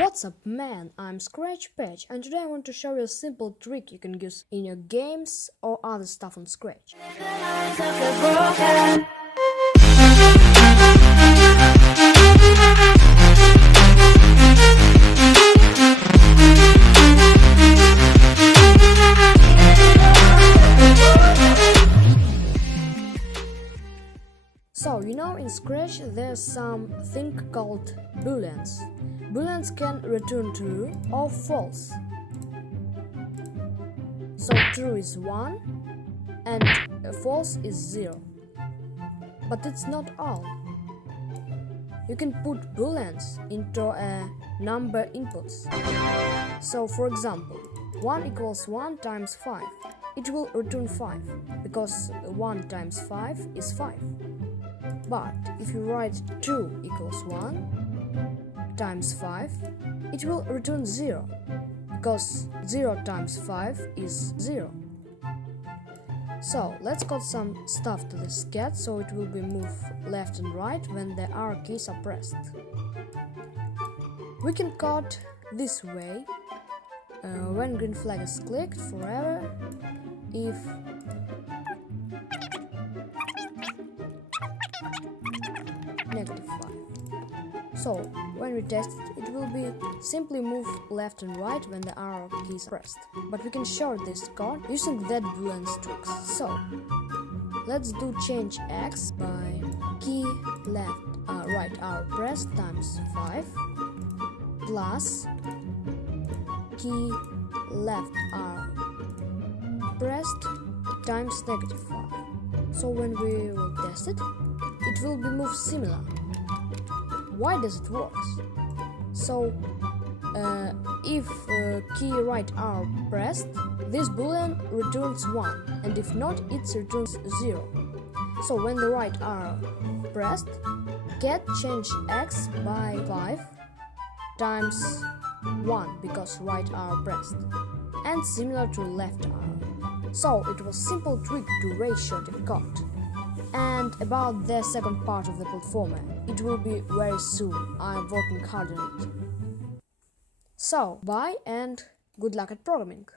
What's up, man? I'm ScratchPatch, and today I want to show you a simple trick you can use in your games or other stuff on Scratch. So, in Scratch there's something called booleans. Booleans can return true or false. So true is 1 and false is 0. But it's not all. You can put booleans into a number inputs. So for example, 1 equals 1 times 5. It will return 5 because 1 times 5 is 5. But if you write 2 equals 1 times 5, it will return 0 because 0 times 5 is 0. So let's code some stuff to this cat so it will be moved left and right when the arrow keys are pressed. We can code this way: when green flag is clicked, forever, if -5. So when we test it, it will be simply move left and right when the arrow keys are pressed. But we can show this code using that boolean tricks. So let's do change x by key left right arrow pressed times 5 plus key left arrow pressed times -5. So when we will test it, it will be moved similar. Why does it work? So if key right arrow pressed, this boolean returns 1, and if not, it returns 0. So when the right arrow pressed, get change x by 5 times 1 because right arrow pressed, and similar to left arrow. So it was simple trick to ratio the code. And about the second part of the platformer, it will be very soon. I'm working hard on it. So, bye and good luck at programming.